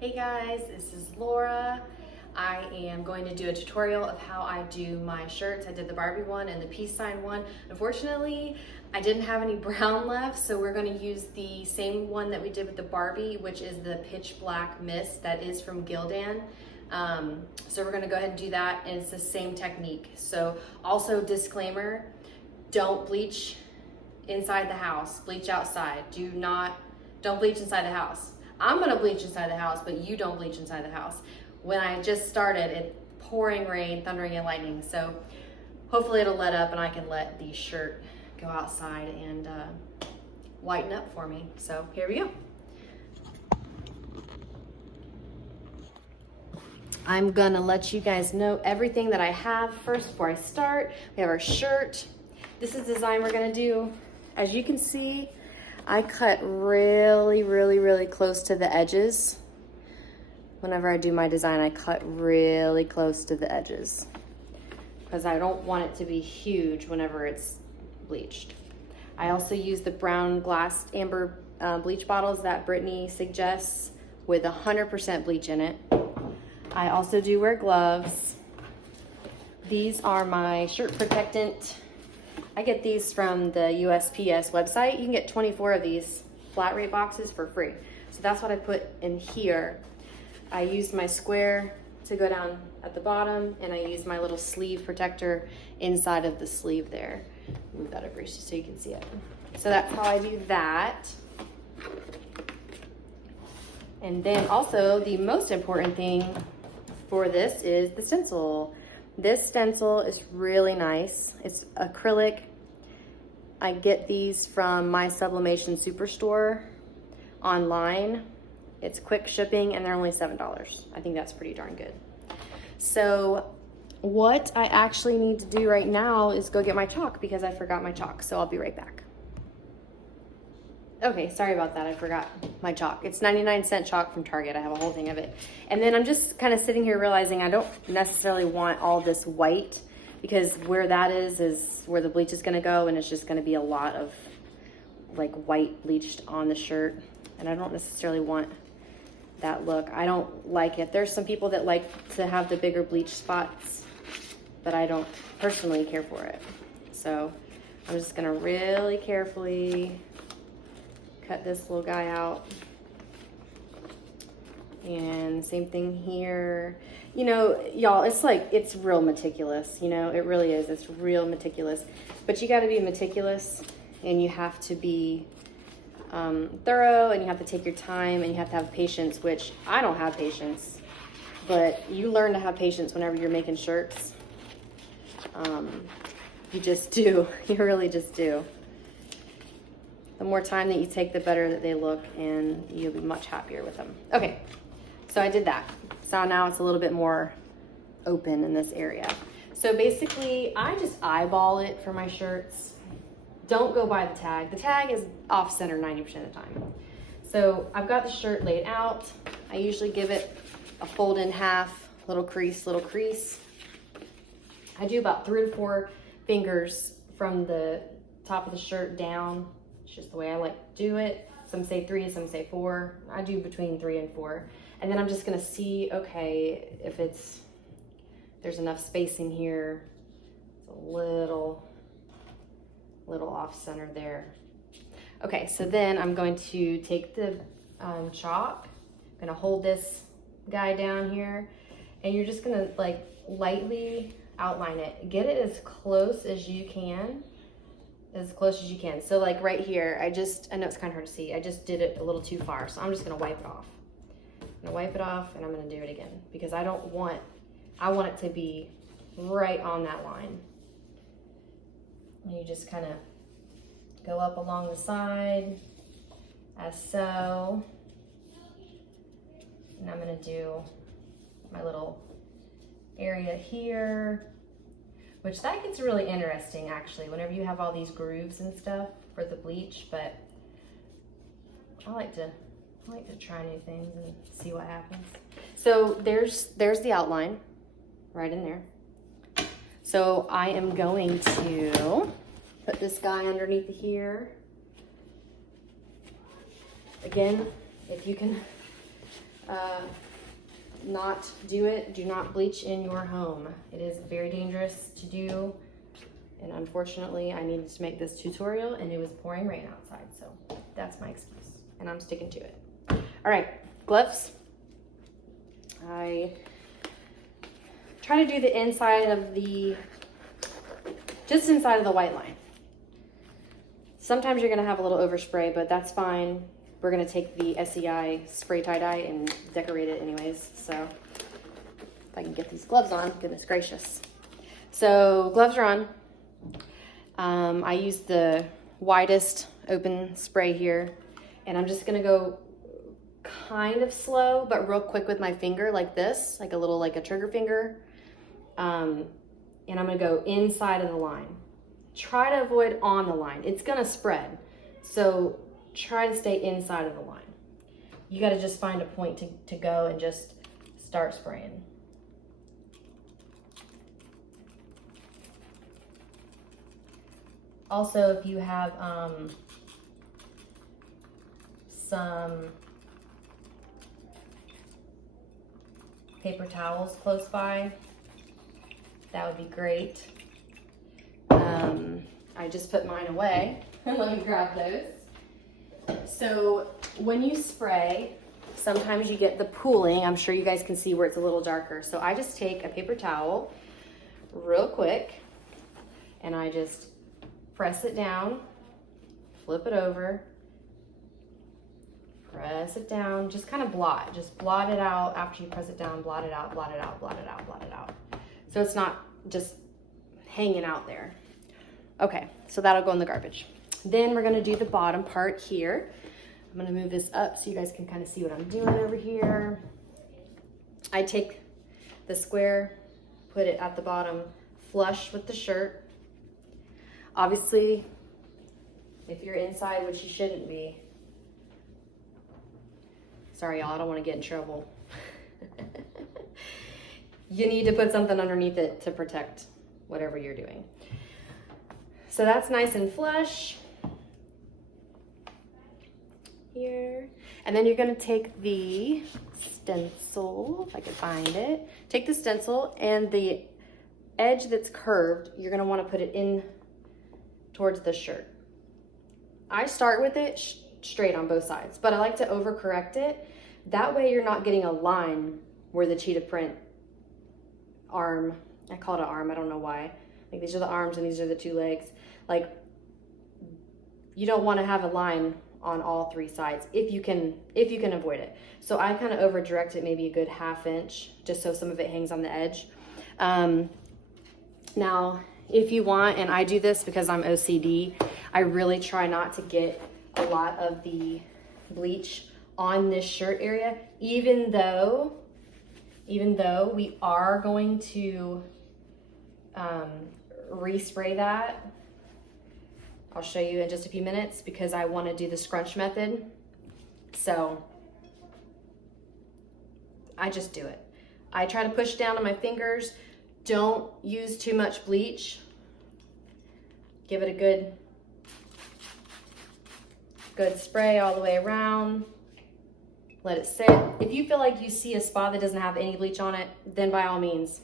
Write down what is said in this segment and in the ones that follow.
Hey guys, this is Laura. I am going to do a tutorial of how I do my shirts. I did the Barbie one and the peace sign one. Unfortunately, I didn't have any brown left, so we're going to use the same one that we did with the Barbie, which is the pitch black mist that is from Gildan. So we're going to go ahead and do that, and it's the same technique. So also disclaimer, don't bleach inside the house, bleach outside. Don't bleach inside the house. I'm gonna bleach inside the house, but you don't bleach inside the house. When I just started, it's pouring rain, thundering and lightning. So hopefully it'll let up and I can let the shirt go outside and whiten up for me. So here we go. I'm gonna let you guys know everything that I have first before I start. We have our shirt. This is the design we're gonna do. As you can see, I cut really close to the edges. Whenever I do my design, I cut really close to the edges because I don't want it to be huge whenever it's bleached. I also use the brown glass amber bleach bottles that Brittany suggests with 100% bleach in it. I also do wear gloves. These are my shirt protectant. I get these from the USPS website. You can get 24 of these flat rate boxes for free. So that's what I put in here. I used my square to go down at the bottom, and I used my little sleeve protector inside of the sleeve there. Move that over so you can see it. So that's how I do that. And then also the most important thing for this is the stencil. This stencil is really nice. It's acrylic. I get these from my Sublimation Superstore online. It's quick shipping and they're only $7. I think that's pretty darn good. So what I actually need to do right now is go get my chalk because I forgot my chalk. So I'll be right back. Okay, sorry about that. I forgot my chalk. It's 99-cent chalk from Target. I have a whole thing of it. And then I'm just kind of sitting here realizing I don't necessarily want all this white because where that is where the bleach is going to go, and it's just going to be a lot of like white bleached on the shirt. And I don't necessarily want that look. I don't like it. There's some people that like to have the bigger bleach spots, but I don't personally care for it. So I'm just going to really carefully cut this little guy out. And same thing here. You know, y'all, it's real meticulous, you know, it really is. It's real meticulous. But you got to be meticulous, and you have to be thorough, and you have to take your time, and you have to have patience, which I don't have patience, but you learn to have patience whenever you're making shirts. You just do. You really just do. The more time that you take, the better that they look, and you'll be much happier with them. Okay, so I did that. So now it's a little bit more open in this area. So basically, I just eyeball it for my shirts. Don't go by the tag. The tag is off center 90% of the time. So I've got the shirt laid out. I usually give it a fold in half, little crease, little crease. I do about 3 to 4 fingers from the top of the shirt down. It's just the way I like to do it. Some say 3, some say 4. I do between 3 and 4. And then I'm just gonna see, okay, if there's enough space in here. It's a little off center there. Okay, so then I'm going to take the chalk. I'm gonna hold this guy down here, and you're just gonna like lightly outline it. Get it as close as you can. As close as you can. So like right here, I know it's kind of hard to see. I just did it a little too far. So I'm just gonna wipe it off. I'm gonna wipe it off, and I'm gonna do it again because I want it to be right on that line. And you just kind of go up along the side as so. And I'm gonna do my little area here, which that gets really interesting actually whenever you have all these grooves and stuff for the bleach, but I like to try new things and see what happens. So there's the outline right in there. So I am going to put this guy underneath here. Again, if you can not do it. Do not bleach in your home. It is very dangerous to do. And unfortunately, I needed to make this tutorial and it was pouring rain outside. So that's my excuse and I'm sticking to it. All right, gloves. I try to do the inside of just inside of the white line. Sometimes you're gonna have a little overspray, but that's fine. We're gonna take the SEI spray tie-dye and decorate it anyways. So if I can get these gloves on, goodness gracious. So gloves are on. I use the widest open spray here, and I'm just gonna go kind of slow, but real quick with my finger like this, like a trigger finger. And I'm gonna go inside of the line. Try to avoid on the line. It's gonna spread. So try to stay inside of the line. You gotta just find a point to go and just start spraying. Also, if you have some paper towels close by, that would be great. I just put mine away. Let me grab those. So when you spray, sometimes you get the pooling. I'm sure you guys can see where it's a little darker. So I just take a paper towel real quick and I just press it down, flip it over, press it down, just kind of blot. Just blot it out after you press it down, blot it out, blot it out, blot it out, blot it out. So it's not just hanging out there. Okay, so that'll go in the garbage. Then we're gonna do the bottom part here. I'm gonna move this up so you guys can kind of see what I'm doing over here. I take the square, put it at the bottom, flush with the shirt. Obviously, if you're inside, which you shouldn't be, sorry y'all, I don't wanna get in trouble. You need to put something underneath it to protect whatever you're doing. So that's nice and flush here. And then you're gonna take the stencil, if I can find it. Take the stencil and the edge that's curved, you're gonna wanna put it in towards the shirt. I start with it straight on both sides, but I like to overcorrect it. That way you're not getting a line where the cheetah print arm, I call it an arm, I don't know why. Like these are the arms and these are the two legs. Like you don't want to have a line on all three sides if you can avoid it. So I kind of over direct it maybe a good 1/2 inch just so some of it hangs on the edge. Now if you want, and I do this because I'm OCD, I really try not to get a lot of the bleach on this shirt area, even though we are going to respray that. I'll show you in just a few minutes because I want to do the scrunch method. So I just do it. I try to push down on my fingers. Don't use too much bleach. Give it a good spray all the way around. Let it sit. If you feel like you see a spot that doesn't have any bleach on it, then by all means,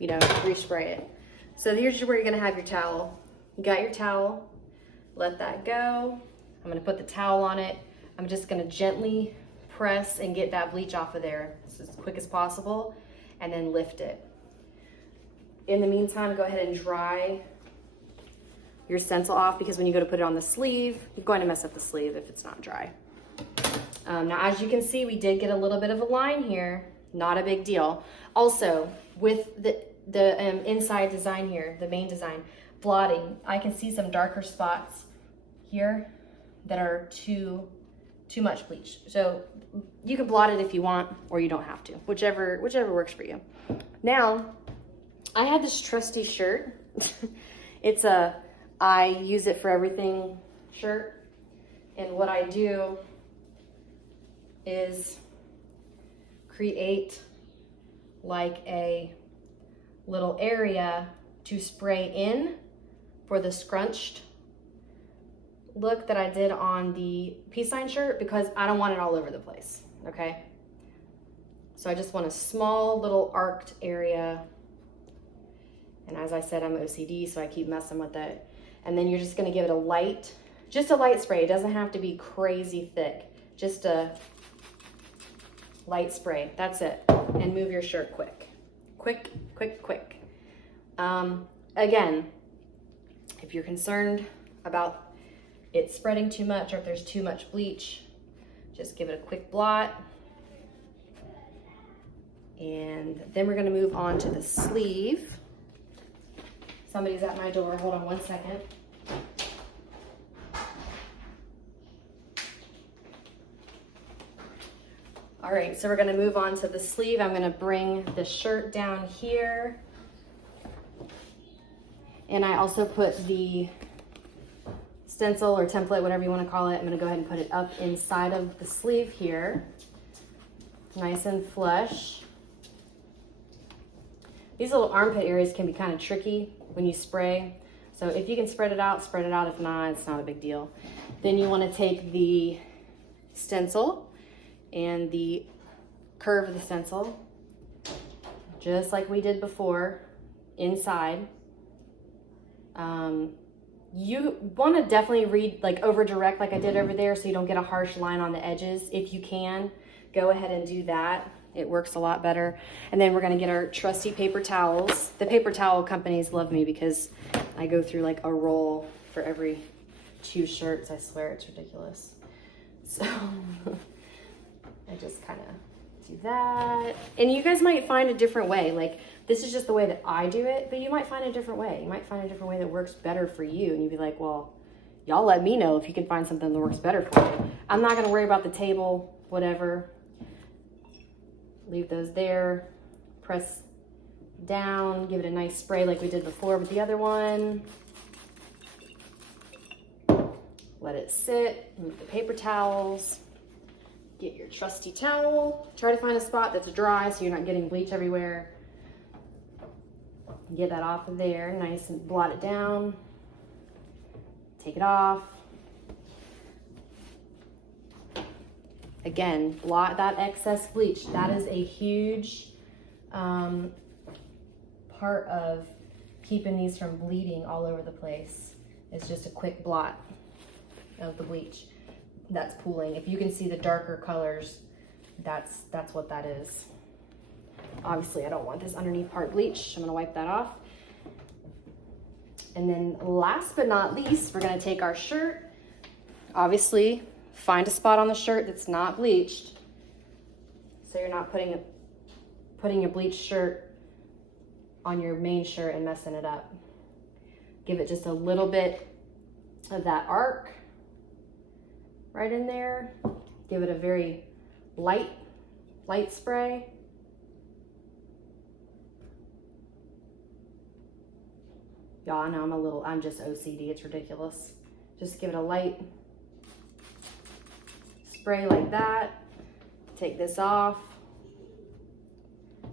respray it. So here's where you're gonna have your towel. You got your towel, let that go. I'm gonna put the towel on it. I'm just gonna gently press and get that bleach off of there as quick as possible, and then lift it. In the meantime, go ahead and dry your stencil off because when you go to put it on the sleeve, you're going to mess up the sleeve if it's not dry. Now, as you can see, we did get a little bit of a line here. Not a big deal. Also, with the inside design here, the main design, blotting, I can see some darker spots here that are too much bleach. So you can blot it if you want, or you don't have to, whichever works for you. Now, I have this trusty shirt. It's a I use it for everything shirt. And what I do is create like a little area to spray in for the scrunched look that I did on the peace sign shirt because I don't want it all over the place. okay? So I just want a small little arced area. And as I said, I'm OCD, so I keep messing with it. And then you're just gonna give it just a light spray. It doesn't have to be crazy thick. Just a light spray, that's it. And move your shirt quick. Quick, quick, quick. Again, if you're concerned about it spreading too much or if there's too much bleach, just give it a quick blot. And then we're gonna move on to the sleeve. Somebody's at my door, hold on 1 second. All right, so we're gonna move on to the sleeve. I'm gonna bring the shirt down here. And I also put the stencil or template, whatever you wanna call it, I'm gonna go ahead and put it up inside of the sleeve here. Nice and flush. These little armpit areas can be kind of tricky when you spray. So if you can spread it out, spread it out. If not, it's not a big deal. Then you wanna take the stencil and the curve of the stencil, just like we did before, inside. You want to definitely read, like over direct like I did over there, so you don't get a harsh line on the edges. If you can, go ahead and do that. It works a lot better. And then we're going to get our trusty paper towels. The paper towel companies love me because I go through like a roll for every 2 shirts. I swear it's ridiculous. So I just kind of do that. And you guys might find a different way. Like, this is just the way that I do it, but you might find a different way. You might find a different way that works better for you. And you'd be like, well, y'all let me know if you can find something that works better for you. I'm not going to worry about the table, whatever. Leave those there. Press down. Give it a nice spray like we did before with the other one. Let it sit. Move the paper towels. Get your trusty towel. Try to find a spot that's dry so you're not getting bleach everywhere. Get that off of there, nice, and blot it down. Take it off. Again, blot that excess bleach. That is a huge part of keeping these from bleeding all over the place. It's just a quick blot of the bleach that's pooling. If you can see the darker colors, that's what that is. Obviously, I don't want this underneath part bleach. I'm gonna wipe that off. And then last but not least, we're gonna take our shirt. Obviously, find a spot on the shirt that's not bleached, so you're not putting your bleached shirt on your main shirt and messing it up. Give it just a little bit of that arc right in there. Give it a very light spray. Y'all, I know I'm just OCD, it's ridiculous. Just give it a light spray like that. Take this off.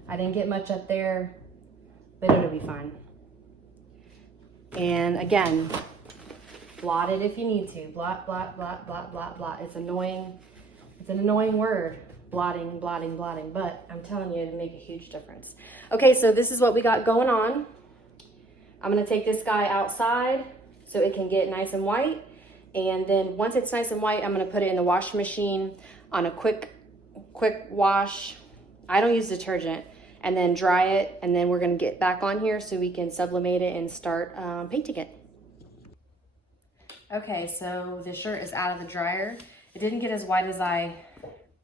I didn't get much up there, but it'll be fine. And again, blot it if you need to. Blot, blot, blot, blot, blot, blot. It's annoying. It's an annoying word. Blotting, blotting, blotting, but I'm telling you, it'll make a huge difference. Okay, so this is what we got going on. I'm gonna take this guy outside so it can get nice and white. And then once it's nice and white, I'm gonna put it in the washing machine on a quick wash. I don't use detergent. And then dry it. And then we're gonna get back on here so we can sublimate it and start painting it. Okay, so the shirt is out of the dryer. It didn't get as white as I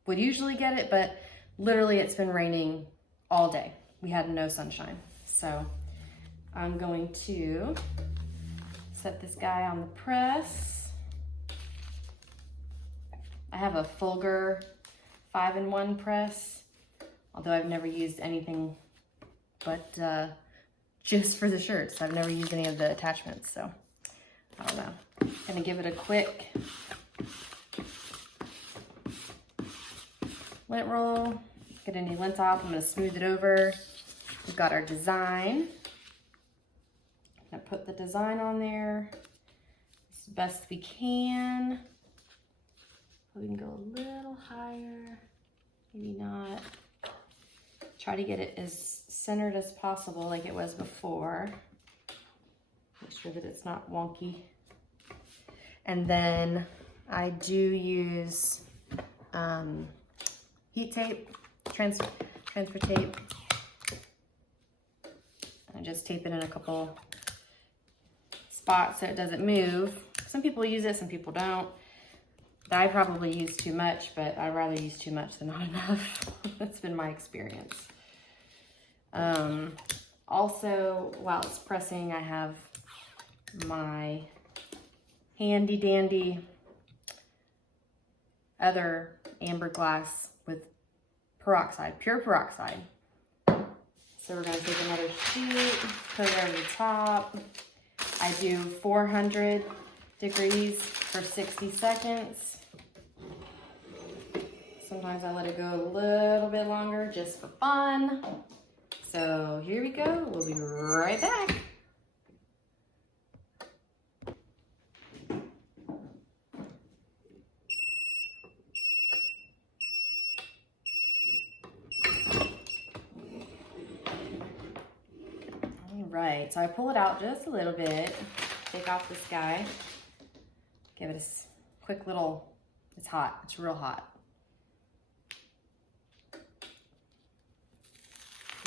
would usually get it, but literally it's been raining all day. We had no sunshine. So I'm going to set this guy on the press. I have a Fulgur 5-in-1 press, although I've never used anything but just for the shirts. I've never used any of the attachments, so I don't know. Gonna give it a quick lint roll. Get any lint off. I'm gonna smooth it over. We've got our design. I'm gonna put the design on there as best we can. We can go a little higher. maybe not. Try to get it as centered as possible like it was before. Make sure that it's not wonky. And then I do use heat tape, transfer tape. I just tape it in a couple spots so it doesn't move. Some people use it, some people don't. I probably use too much, but I'd rather use too much than not enough. That's been my experience. Also, while it's pressing, I have my handy dandy other amber glass with peroxide, pure peroxide. So we're gonna take another sheet, put it over the top. I do 400 degrees for 60 seconds. Sometimes I let it go a little bit longer just for fun. So here we go, we'll be right back. All right, so I pull it out just a little bit, take off this guy, give it a quick little, it's hot, it's real hot.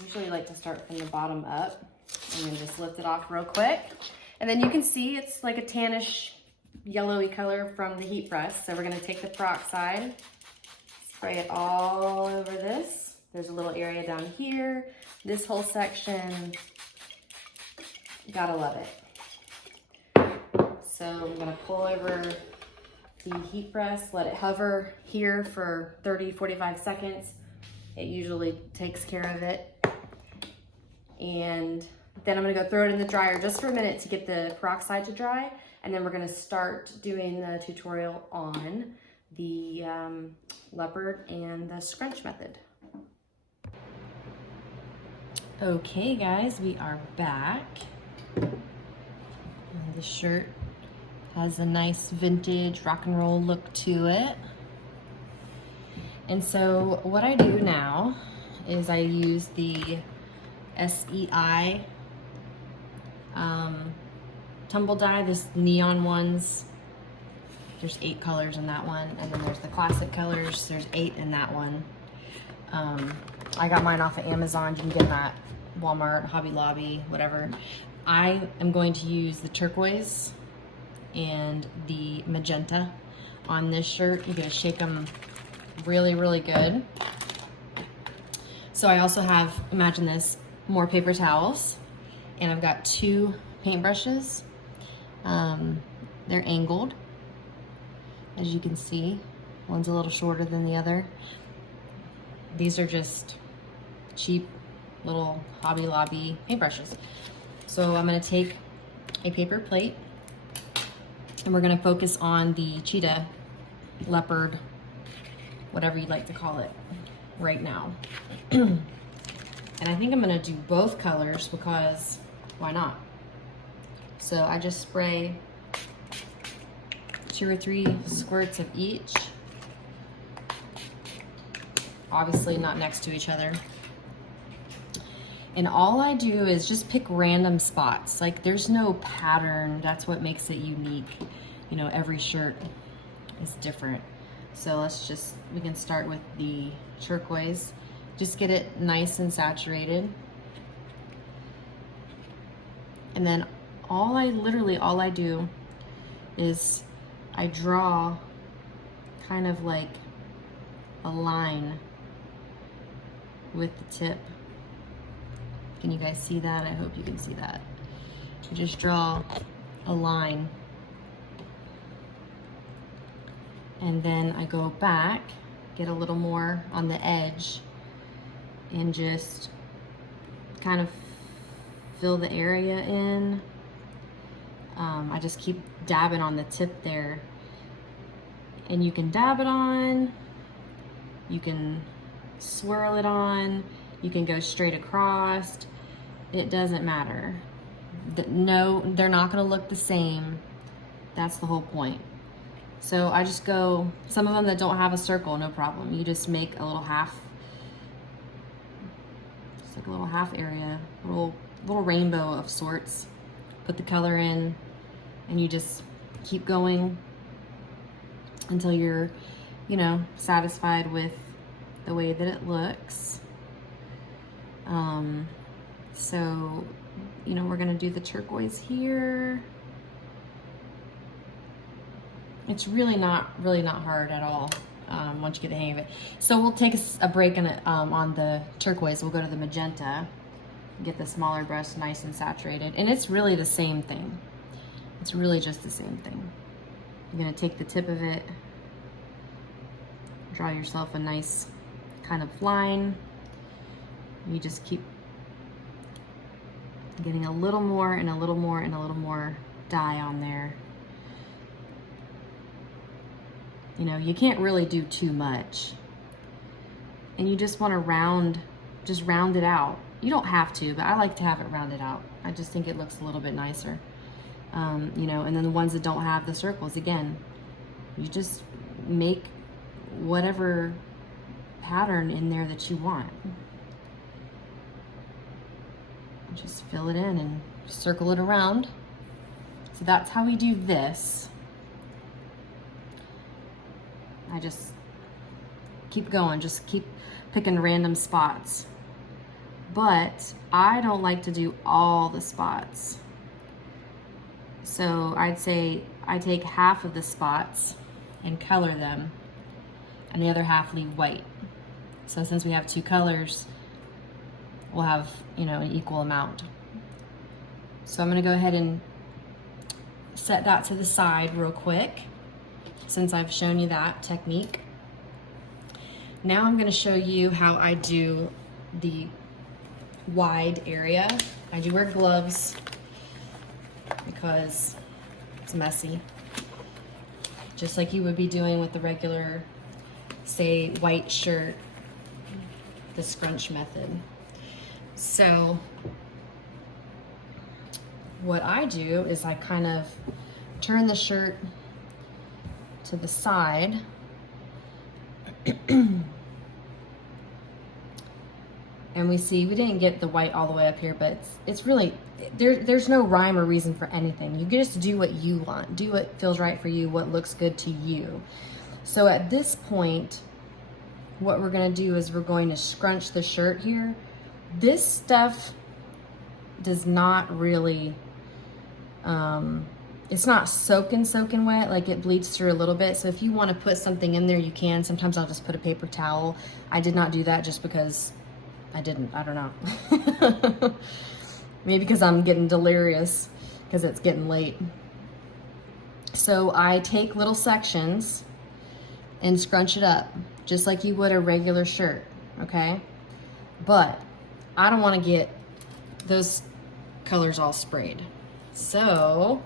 Usually like to start from the bottom up and then just lift it off real quick. And then you can see it's like a tannish yellowy color from the heat press. So we're gonna take the peroxide, spray it all over this. There's a little area down here. This whole section, you gotta love it. So I'm gonna pull over the heat press, let it hover here for 30, 45 seconds. It usually takes care of it. And then I'm gonna go throw it in the dryer just for a minute to get the peroxide to dry. And then we're gonna start doing the tutorial on the leopard and the scrunch method. Okay guys, we are back. And the shirt has a nice vintage rock and roll look to it. And so what I do now is I use the SEI tumble dye, this neon ones. There's 8 colors in that one, and then there's the classic colors. There's 8 in that one. I got mine off of Amazon. You can get them at Walmart, Hobby Lobby, whatever. I am going to use the turquoise and the magenta on this shirt. You're gonna shake them really, really good. So I also have, imagine this, more paper towels, and I've got 2 paintbrushes. They're angled, as you can see. One's a little shorter than the other. These are just cheap little Hobby Lobby paintbrushes. So I'm gonna take a paper plate and we're gonna focus on the cheetah, leopard, whatever you'd like to call it right now. And I think I'm gonna do both colors because why not? So I just spray 2 or 3 squirts of each. Obviously not next to each other. And all I do is just pick random spots. Like there's no pattern. That's what makes it unique. You know, every shirt is different. So we can start with the turquoise. Just get it nice and saturated. And then literally all I do is I draw kind of like a line with the tip. Can you guys see that? I hope you can see that. You just draw a line. And then I go back, get a little more on the edge, and just kind of fill the area in. I just keep dabbing on the tip there. And you can dab it on, you can swirl it on, you can go straight across. It doesn't matter. No, they're not gonna look the same. That's the whole point. So I just go, some of them that don't have a circle, no problem. You just make a little half, just like a little half area, little rainbow of sorts. Put the color in, and you just keep going until you're, you know, satisfied with the way that it looks. So, you know, we're gonna do the turquoise here. It's really not hard at all once you get the hang of it. So we'll take a break on it, on the turquoise. We'll go to the magenta, get the smaller brush nice and saturated. And it's really the same thing. It's really just the same thing. You're gonna take the tip of it, draw yourself a nice kind of line. You just keep getting a little more and a little more and a little more dye on there. You know, you can't really do too much. And you just want to just round it out. You don't have to, but I like to have it rounded out. I just think it looks a little bit nicer. You know, and then the ones that don't have the circles, again, you just make whatever pattern in there that you want. Just fill it in and circle it around. So that's how we do this. I just keep going, just keep picking random spots. But I don't like to do all the spots. So I'd say I take half of the spots and color them, and the other half leave white. So since we have two colors, we'll have, you know, an equal amount. So I'm gonna go ahead and set that to the side real quick, since I've shown you that technique. Now I'm gonna show you how I do the wide area. I do wear gloves because it's messy, just like you would be doing with the regular, say, white shirt, the scrunch method. So what I do is I kind of turn the shirt to the side and we see we didn't get the white all the way up here, but it's really, there's no rhyme or reason for anything. You just do what you want, do what feels right for you, what looks good to you. So at this point, what we're gonna do is we're going to scrunch the shirt here. This stuff does not really, it's not soaking wet, like it bleeds through a little bit. So if you want to put something in there, you can. Sometimes I'll just put a paper towel. I did not do that just because I didn't, I don't know. Maybe because I'm getting delirious because it's getting late. So I take little sections and scrunch it up just like you would a regular shirt, okay? But I don't want to get those colors all sprayed. So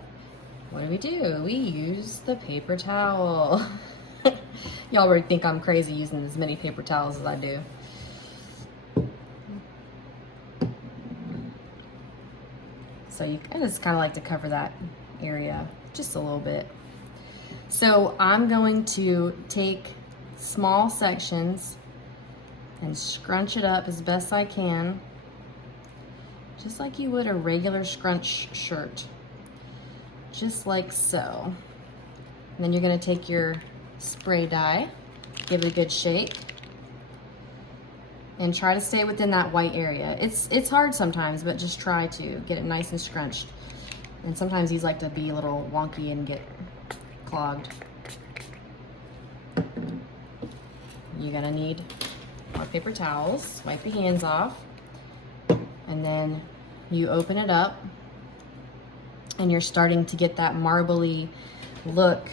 what do? We use the paper towel. Y'all already think I'm crazy using as many paper towels as I do. So I just kind of like to cover that area just a little bit. So I'm going to take small sections and scrunch it up as best I can, just like you would a regular scrunch shirt, just like so. And then you're gonna take your spray dye, give it a good shake, and try to stay within that white area. It's hard sometimes, but just try to get it nice and scrunched. And sometimes these like to be a little wonky and get clogged. You're gonna need more paper towels, wipe your hands off, and then you open it up and you're starting to get that marbly look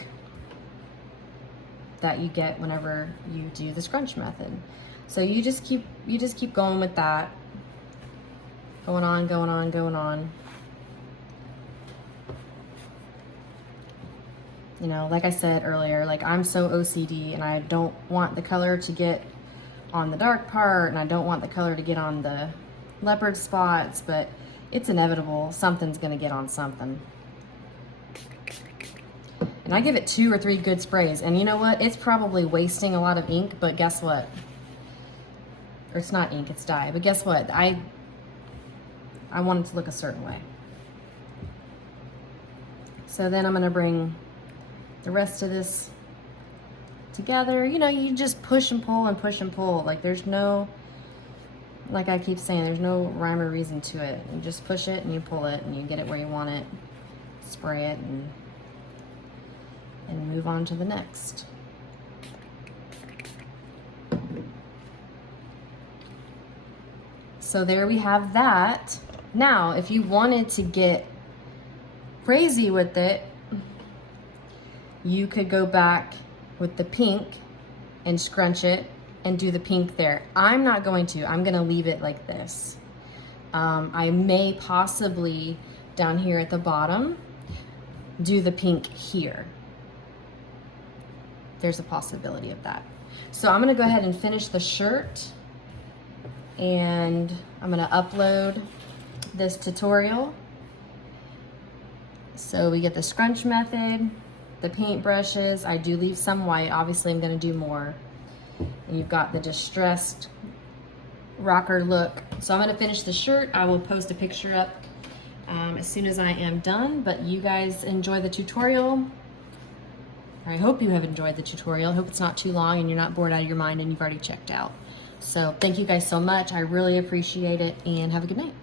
that you get whenever you do the scrunch method. So you just keep going with that, going on. You know, like I said earlier, like I'm so OCD and I don't want the color to get on the dark part and I don't want the color to get on the leopard spots, but it's inevitable. Something's gonna get on something. And I give it 2 or 3 good sprays. And you know what? It's probably wasting a lot of ink, but guess what? Or it's not ink, it's dye. But guess what? I want it to look a certain way. So then I'm gonna bring the rest of this together. You know, you just push and pull and push and pull. Like there's no, like I keep saying, there's no rhyme or reason to it. You just push it and you pull it and you get it where you want it. Spray it and move on to the next. So there we have that. Now, if you wanted to get crazy with it, you could go back with the pink and scrunch it and do the pink there. I'm not going to. I'm going to leave it like this. I may possibly down here at the bottom do the pink here. There's a possibility of that. So I'm going to go ahead and finish the shirt, and I'm going to upload this tutorial. So we get the scrunch method, the paint brushes. I do leave some white. Obviously I'm going to do more. And you've got the distressed rocker look. So I'm going to finish the shirt. I will post a picture up as soon as I am done, but you guys enjoy the tutorial. I hope you have enjoyed the tutorial. I hope it's not too long and you're not bored out of your mind and you've already checked out. So thank you guys so much. I really appreciate it, and have a good night.